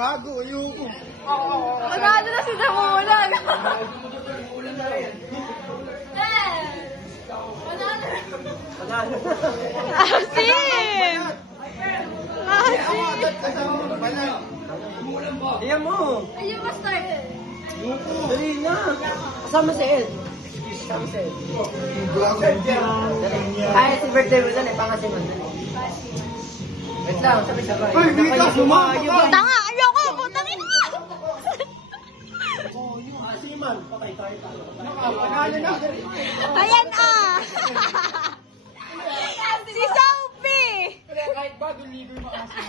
gago, ayoko. Manalo na si Damulag. Asim! Ayan mo. Ayun ba start? Dali na. Kasama si Ed. Kasama si Ed. Ay, si birthday mo dyan eh. Pangasiman. Wait lang, sabay-sabay. Ay, hindi ka sumayo. Tanga! Ayoko! Putang ina! Yung asiman. Patay tayo. Nakapagano na. Ayan ah! Si Sophie! Kahit bago ligo yung maasin.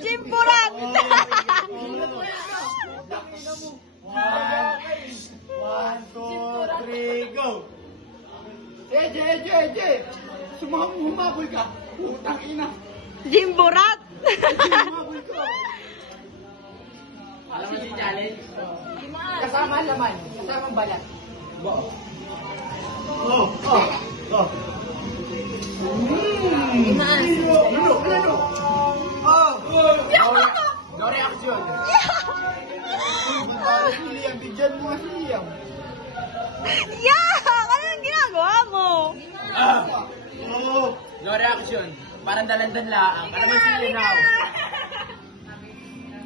Jimburat! One, two, three, go! Eje! Humabol ka! Putang ina! Jimburat! Humabol ka! Alam mo si challenge? Kasama laman. Kasama balat. Oh! Lalo! No reaction! Siyam, bigyan mo nga siyam. Yeah! Ano yung ginagawa mo? No reaction. Parang dalandan lang. Alam mo si Linaw.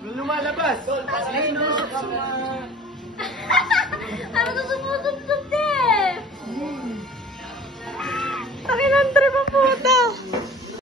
Lumalabas! Ano to sumusup-sup din? Pakinang trip ang puto!